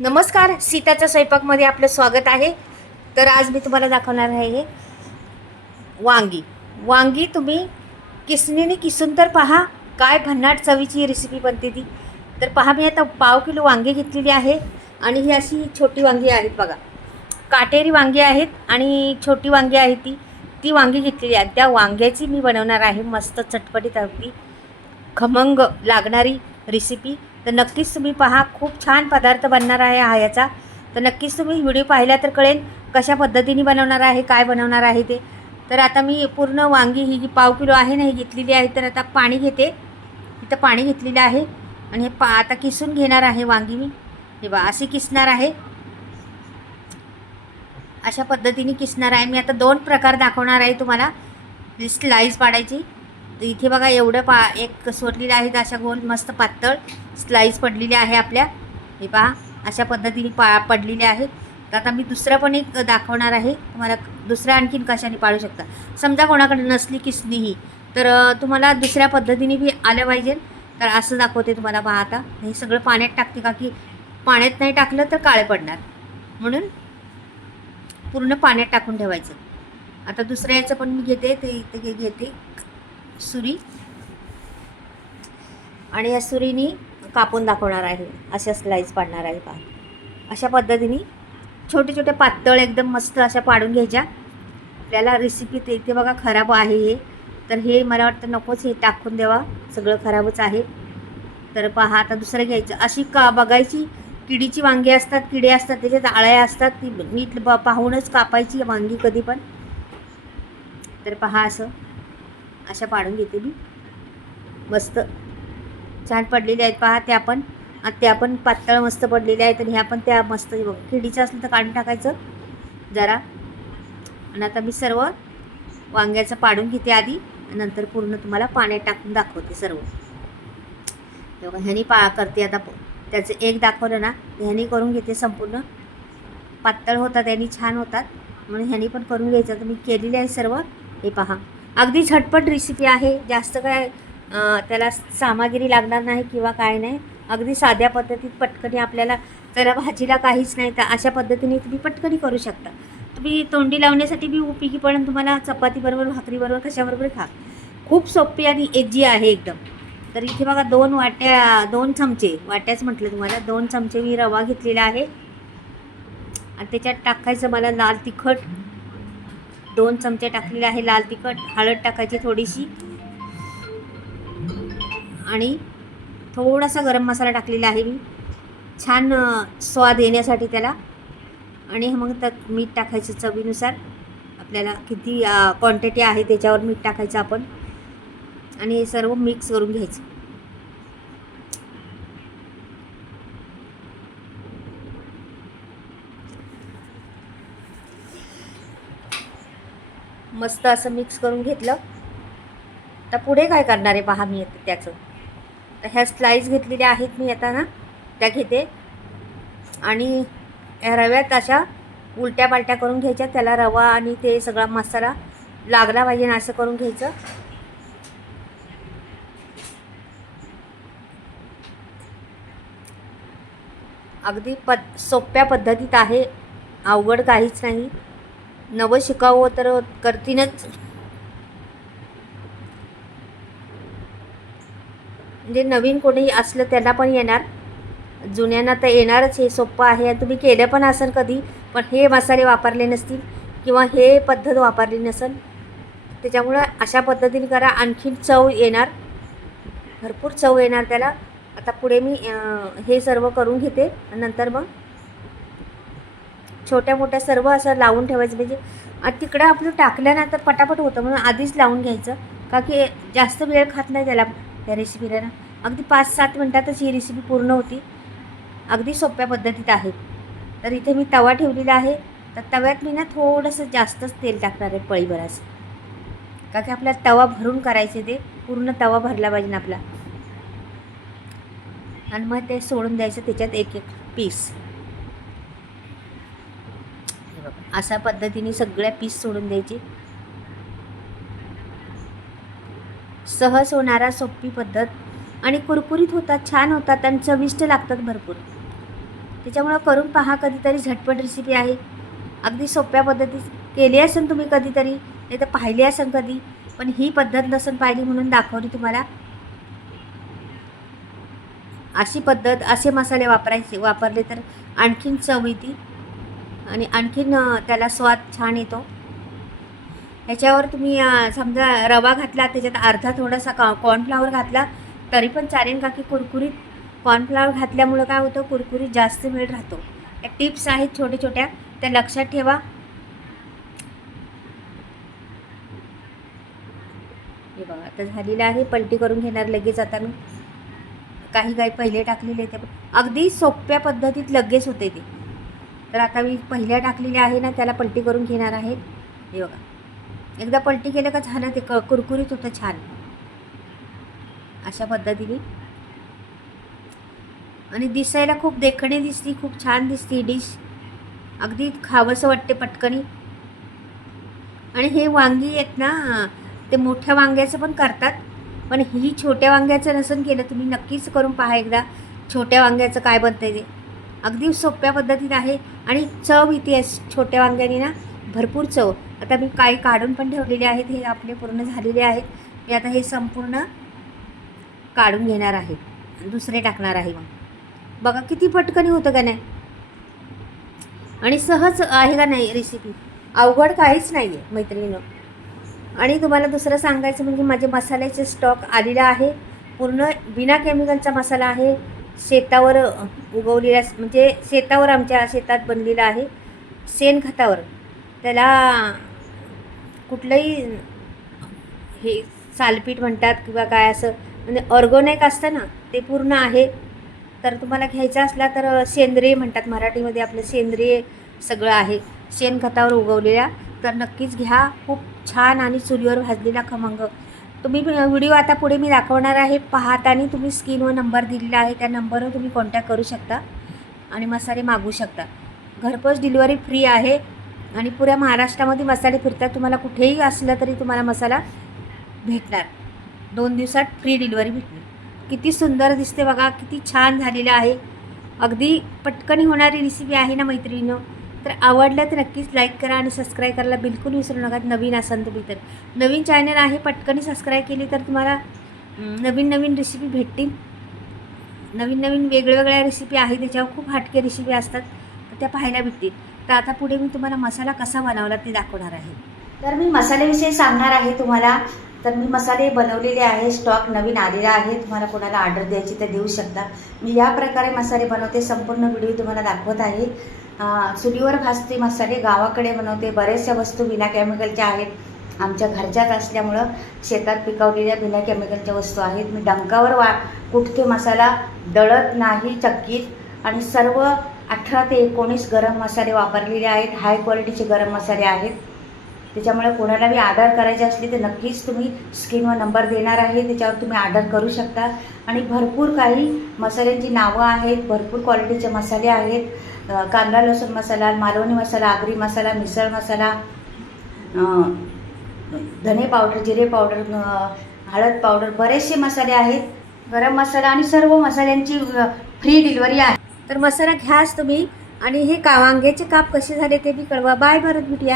नमस्कार सीताच्या स्वयंपाकमध्ये आपलं स्वागत आहे. तर आज मी तुम्हाला दाखवणार आहे हे वांगी. वांगी तुम्ही किसणीने किसून तर पहा काय भन्नाट चवीची रेसिपी बनते ती. तर पहा मी आता पाव किलो वांगी घेतलेली आहे आणि ही अशी छोटी वांगी आहेत बघा. काटेरी वांगी आहेत आणि छोटी वांगी आहे ती. ती वांगी घेतलेली आहे. त्या वांग्याची मी बनवणार आहे मस्त चटपटीत अगदी खमंग लागणारी रेसिपी तर नक्कीच तुम्ही पहा खूप छान पदार्थ बनणार आहे हा याचा. तर नक्कीच तुम्ही व्हिडिओ पाहिला तर कळेल कशा पद्धतीने बनवणार आहे काय बनवणार आहे ते. तर आता मी पूर्ण वांगी ही जी पाव किलो आहे ना ही घेतलेली आहे तर आता पाणी घेते. इथं पाणी घेतलेलं आहे आणि हे पा आता किसून घेणार आहे वांगी मी. हे बा अशी किसणार आहे. अशा पद्धतीने किसणार आहे. मी आता दोन प्रकार दाखवणार आहे तुम्हाला. स्लाईस पाडायची. इथे बघा एवढं पा एक सोडलेलं आहे तर अशा गोल मस्त पातळ स्लाईस पडलेली आहे आपल्या. हे पहा अशा पद्धतीने पा पडलेले आहेत. तर आता मी दुसरं पण एक दाखवणार आहे. तुम्हाला दुसऱ्या आणखीन कशाने पाळू शकता? समजा कोणाकडे नसली किसणी ही तर तुम्हाला दुसऱ्या पद्धतीने बी आलं पाहिजे. तर असं दाखवते तुम्हाला पहा आता. हे सगळं पाण्यात टाकते का की पाण्यात नाही टाकलं तर काळे पडणार. म्हणून पूर्ण पाण्यात टाकून ठेवायचं. आता दुसऱ्या याचं पण मी घेते ते इथे घेते. सुरी. आणि या सुरीनी कापून दाखवणार आहे. अशा स्लाईस पाडणार आहे पहा. अशा पद्धतीने छोटे छोटे पातळ एकदम मस्त अशा पाडून घ्यायच्या. आपल्याला रेसिपी ते इथे बघा खराब आहे हे. तर हे मला वाटतं नकोच हे टाकून द्यावा. सगळं खराबच आहे. तर पहा आता दुसरं घ्यायचं. अशी का बघायची? किडीची वांगी असतात किडे असतात त्याच्यात आळ्या असतात ती नीट ब पाहूनच कापायची वांगी कधी पण तर पहा असं. अशा पाडून घेते मी. मस्त. छान पडलेल्या आहेत पहा त्या पण. त्या पण पातळ मस्त पडलेल्या आहेत आणि ह्या पण त्या मस्त बघ, किडीच्या असलं तर काढून टाकायचं. जरा. आणि आता मी सर्व वांग्याचं पाडून घेते आधी. नंतर पूर्ण तुम्हाला पाण्यात टाकून दाखवते सर्व. बघा ह्यानी पा करते आता प- त्याचं एक दाखवलं ना ह्यानी करून घेते संपूर्ण. पातळ होतात ह्यानी छान होतात. म्हणून ह्यानी पण करून घ्यायचं. तर मी केलेली आहे सर्व. हे पहा. अगदी झटपट रेसिपी आहे. जास्त काय त्याला सामग्री लागणार नाही किंवा काय नाही. अगदी साध्या पद्धतीत पटकनी आपल्याला त्याला भाजीला काहीच नाही तर अशा पद्धतीने तुम्ही पटकनी करू शकता. तुम्ही तोंडी लावण्यासाठी बी उपयोगी पण तुम्हाला चपातीबरोबर भाकरीबरोबर कशाबरोबर खा. खूप सोपी आणि एजी आहे एकदम. तर इथे बघा दोन वाट्या दोन चमचे वाट्याच म्हटलं तुम्हाला दोन चमचे मी रवा घेतलेला आहे. आणि त्याच्यात टाकायचं मला लाल तिखट दोन चमचे टाकलेले आहे लाल तिखट हळद टाकायची थोडीशी. आणि थोडासा गरम मसाला टाकलेला आहे मी. छान स्वाद येण्यासाठी त्याला. आणि मग त्यात मीठ टाकायचं चवीनुसार. आपल्याला किती क्वांटिटी आहे त्याच्यावर मीठ टाकायचं आपण. आणि हे सर्व मिक्स करून घ्यायचं. मस्त असं मिक्स करून घेतलं. तर पुढे काय करणार आहे पहा मी येते त्याचं. तर ह्या स्लाईस घेतलेल्या आहेत मी आता ना त्या घेते. आणि रव्यात अशा उलट्या पालट्या करून घ्यायच्या त्याला रवा आणि ते सगळा मसाला लागला पाहिजे ना असं करून घ्यायचं. अगदी पद सोप्या पद्धतीत आहे अवघड काहीच नाही. नवं शिकावं तर करतीनच म्हणजे नवीन कोणी असलं त्यांना पण येणार. जुन्यांना तर येणारच हे सोपं आहे. तुम्ही केलं पण असेल कधी पण हे मसाले वापरले नसतील किंवा हे पद्धत वापरली नसेल त्याच्यामुळं अशा पद्धतीने करा. आणखीन चव येणार. भरपूर चव येणार त्याला. आता पुढे मी हे सर्व करून घेते. नंतर मग छोट्या मोठ्या सर्व असं लावून ठेवायचं. म्हणजे आणि तिकडं आपलं टाकल्यानंतर पटापट होतं. म्हणून आधीच लावून घ्यायचं. का की जास्त वेळ खात नाही त्याला त्या रेसिपीला ना. अगदी पाच सात मिनटातच ही रेसिपी पूर्ण होती. अगदी सोप्या पद्धतीत आहे. तर इथे मी तवा ठेवलेला आहे. तर तव्यात मी ना थोडंसं जास्तच तेल टाकणार आहे पळीभरास का की आपला तवा भरून करायचे ते. पूर्ण तवा भरला पाहिजे ना आपला. आणि मग ते सोडून द्यायचं त्याच्यात एक एक पीस हे बघा, अशा पद्धतीने सगळ्या पीस सोडून द्यायचे. सहज होणारा सोपी पद्धत आणि कुरकुरीत होतात छान होतात आणि चविष्ट लागतात भरपूर. त्याच्यामुळं करून पहा कधीतरी झटपट रेसिपी आहे. अगदी सोप्या पद्धतीत केली असेल तुम्ही कधीतरी नाही तर पाहिली असेल कधी पण ही पद्धत नसेल पाहिली म्हणून दाखवली तुम्हाला. अशी पद्धत असे मसाले वापरायचे वापरले तर आणखीन चव येते. आणि आणखीन त्याला स्वाद छान येतो. ह्याच्यावर तुम्ही समजा रवा घातला त्याच्यात अर्धा थोडासा कॉ कॉर्नफ्लावर घातला तरी पण चालेल का की कुरकुरीत कॉर्नफ्लावर घातल्यामुळं काय होतं कुरकुरीत जास्त वेळ राहतो. या टिप्स आहेत छोट्या छोट्या त्या लक्षात ठेवा. हे बघा आता झालेलं आहे पलटी करून घेणार लगेच आता मी. काही काही पहिले टाकलेले ते अगदी सोप्या पद्धतीत लगेच होते ते. तर आता मी पहिल्या टाकलेल्या आहे ना त्याला पलटी करून घेणार आहे. हे बघा. एकदा पलटी केलं का झालं ते क कुरकुरीत होतं छान. अशा पद्धतीने. आणि दिसायला खूप देखणी दिसती खूप छान दिसती डिश. अगदी खावंसं वाटते पटकनी. आणि हे वांगी आहेत ना ते मोठ्या वांग्याचं पण करतात. पण ही छोट्या वांग्याचं नसून केलं तुम्ही नक्कीच करून पहा एकदा. छोट्या वांग्याचं काय बनतं ते. अगदी सोप्या पद्धतीने आहे. आणि चव इथे छोट्या वांग्याने ना भरपूर चव. आता मी काही काढून पण ठेवलेले आहेत हे आपले पूर्ण झालेले आहेत. मी आता हे संपूर्ण काढून घेणार आहे. दुसरे टाकणार आहे मग. बघा किती पटकन होतं का नाही? आणि सहज आहे का नाही रेसिपी अवघड काहीच नाही आहे मैत्रिणीनं. आणि तुम्हाला दुसरं सांगायचं म्हणजे माझे मसाल्याचे स्टॉक आलेला आहे. पूर्ण बिना केमिकलचा मसाला आहे. शेतावर उगवलेल्या म्हणजे शेतावर आमच्या शेतात बनलेलं आहे. शेणखतावर त्याला कुठलंही हे सालपीठ म्हणतात किंवा काय असं म्हणजे ऑर्गोनिक असतं ना ते पूर्ण आहे. तर तुम्हाला घ्यायचं असला तर सेंद्रिय म्हणतात मराठीमध्ये आपलं सेंद्रिय सगळं आहे. शेणखतावर उगवलेल्या. तर नक्कीच घ्या. खूप छान आणि चुलीवर भाजलेला खमंग. तुम्ही व्हिडिओ आता पुढे मी दाखवणार आहे. पाहताना तुम्ही स्क्रीनवर नंबर दिलेला आहे. त्या नंबरवर तुम्ही कॉन्टॅक्ट करू शकता आणि मसाले मागवू शकता. घरपोच डिलिव्हरी फ्री आहे. आणि पुऱ्या महाराष्ट्रामध्ये मसाले फिरतात. तुम्हाला कुठेही असलं तरी तुम्हाला मसाला भेटणार. दोन दिवसात फ्री डिलिव्हरी भेटणार. किती सुंदर दिसते बघा. किती छान झालेलं आहे. अगदी पटकन होणारी रेसिपी आहे ना मैत्रिणीनं? तर आवडलं तर नक्कीच लाईक करा आणि सबस्क्राईब करायला बिलकुल विसरू नका. नवीन असाल तुम्ही तर. नवीन चॅनल आहे पटकन सबस्क्राईब केली तर तुम्हाला नवीन नवीन रेसिपी भेटतील. नवीन नवीन वेगवेगळ्या रेसिपी आहे त्याच्यावर खूप हटके रेसिपी असतात त्या पाहायला भेटतील. तर आता पुढे मी तुम्हाला मसाला कसा बनवला ते दाखवणार आहे. तर मी मसाल्याविषयी सांगणार आहे तुम्हाला. तर मी मसाले बनवलेले आहे स्टॉक नवीन आलेला आहे. तुम्हाला कोणाला ऑर्डर द्यायची तर देऊ शकता. मी या प्रकारे मसाले बनवते संपूर्ण व्हिडिओ तुम्हाला दाखवत आहे. चुलीवर भाजते मसाले गावाकडे बनवते. बऱ्याचशा वस्तू बिना केमिकलच्या आहेत. आमच्या घरच्यात असल्यामुळं शेतात पिकवलेल्या बिना केमिकलच्या वस्तू आहेत. मी डंकावर वा कुठते मसाला दळत नाही चक्कीत. आणि सर्व अठरा ते एकोणीस गरम मसाले वापरलेले आहेत. हाय क्वालिटीचे गरम मसाले आहेत. त्याच्यामुळे कोणाला मी आधार करायची असली तर नक्कीच तुम्ही स्क्रीनवर नंबर देणार आहे. त्याच्यावर तुम्ही ऑर्डर करू शकता. आणि भरपूर काही मसाल्यांची नावं आहेत. भरपूर क्वालिटीचे मसाले आहेत. कांदा लसूण मसाला मालवणी मसाला आगरी मसाला मिसळ मसाला धने पावडर जिरे पावडर हळद पावडर बरेचसे मसाले आहेत. गरम मसाला आणि सर्व मसाल्यांची फ्री डिलिव्हरी आहे. तर मसाला घ्याच तुम्ही आणि हे का वांग्याचे काप कसे झाले ते बी कळवा. बाय भारत भेटूया.